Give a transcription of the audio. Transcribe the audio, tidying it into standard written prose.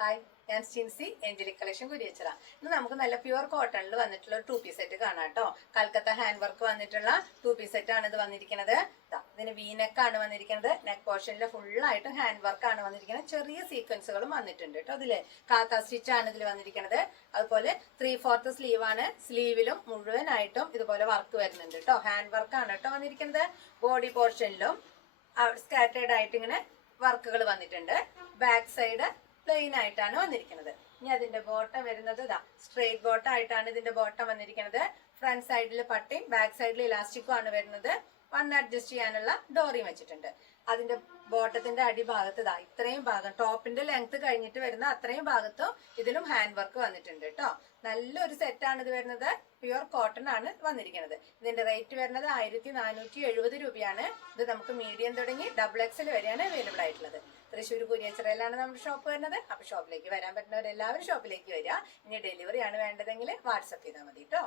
Hi, ഞാൻ Jincy angelic collection Kuriachira. ഇന്ന് നമുക്ക് നല്ല പ്യുവർ കോട്ടണിൽ വന്നിട്ടുള്ള ഒരു 2 പീസ് സെറ്റ് കാണാം കേട്ടോ. കൽക്കത്ത ഹാൻഡ് വർക്ക് വന്നിട്ടുള്ള 2 പീസ് സെറ്റ് ആണ് ഇത് വന്നിരിക്കുന്നത്. ഇതിന് വീനെക്കാണ് വന്നിരിക്കുന്നത്. നെക്ക് പോർഷനിൽ ഫുള്ളായിട്ടും ഹാൻഡ് വർക്ക് ആണ് വന്നിരിക്കുന്നത്. ചെറിയ സീക്വൻസുകളും വന്നിട്ടുണ്ട് കേട്ടോ. ഇതില് കാത്ത സ്റ്റിച്ച് ആണ് ഇതിൽ വന്നിരിക്കുന്നത്. അതുപോലെ 3/4 സ്ലീവ് ആണ്. സ്ലീവിലും മുഴുവനായിട്ടും ഇതുപോലെ വർക്ക് വരുന്നുണ്ട് കേട്ടോ. ഹാൻഡ് വർക്ക് ആണ് കേട്ടോ വന്നിരിക്കുന്നത്. ബോഡി പോർഷനിലും സ്കാറ്റേർഡ് ആയിട്ട് ഇങ്ങനെ വർക്കുകൾ വന്നിട്ടുണ്ട്. ബാക്ക് സൈഡ് പ്ലെയിൻ ആയിട്ടാണ് വന്നിരിക്കുന്നത്. ഇനി അതിന്റെ ബോട്ടം വരുന്നത് സ്ട്രെയിറ്റ് ബോട്ടം ആയിട്ടാണ് ഇതിന്റെ ബോട്ടം വന്നിരിക്കുന്നത്. ഫ്രണ്ട് സൈഡിൽ പട്ടിയും ബാക്ക് സൈഡിൽ ഇലാസ്റ്റിക്കും ആണ് വരുന്നത്. അഡ്ജസ്റ്റ് ചെയ്യാനുള്ള ഡോറിയും വെച്ചിട്ടുണ്ട്. അതിന്റെ ബോട്ടത്തിന്റെ അടിഭാഗത്ത് ഇത്രയും ഭാഗം ടോപ്പിന്റെ ലെങ്ത് കഴിഞ്ഞിട്ട് വരുന്ന അത്രയും ഭാഗത്തും ഇതിലും ഹാൻഡ് വർക്ക് വന്നിട്ടുണ്ട് കേട്ടോ. നല്ലൊരു സെറ്റാണ് ഇത് വരുന്നത്. പ്യുവർ കോട്ടൺ ആണ് വന്നിരിക്കുന്നത്. ഇതിന്റെ റേറ്റ് വരുന്നത് 1470 രൂപയാണ്. ഇത് നമുക്ക് മീഡിയം തുടങ്ങി XXL വരെയാണ് അവൈലബിൾ ആയിട്ടുള്ളത്. തൃശ്ശൂർ കുരിയച്ചിറയിലാണ് നമ്മുടെ ഷോപ്പ് വരുന്നത്. അപ്പൊ ഷോപ്പിലേക്ക് വരാൻ പറ്റുന്നവരെല്ലാവരും ഷോപ്പിലേക്ക് വരിക. ഇനി ഡെലിവറി ആണ് വേണ്ടതെങ്കിൽ വാട്സപ്പ് ചെയ്താൽ മതി കേട്ടോ.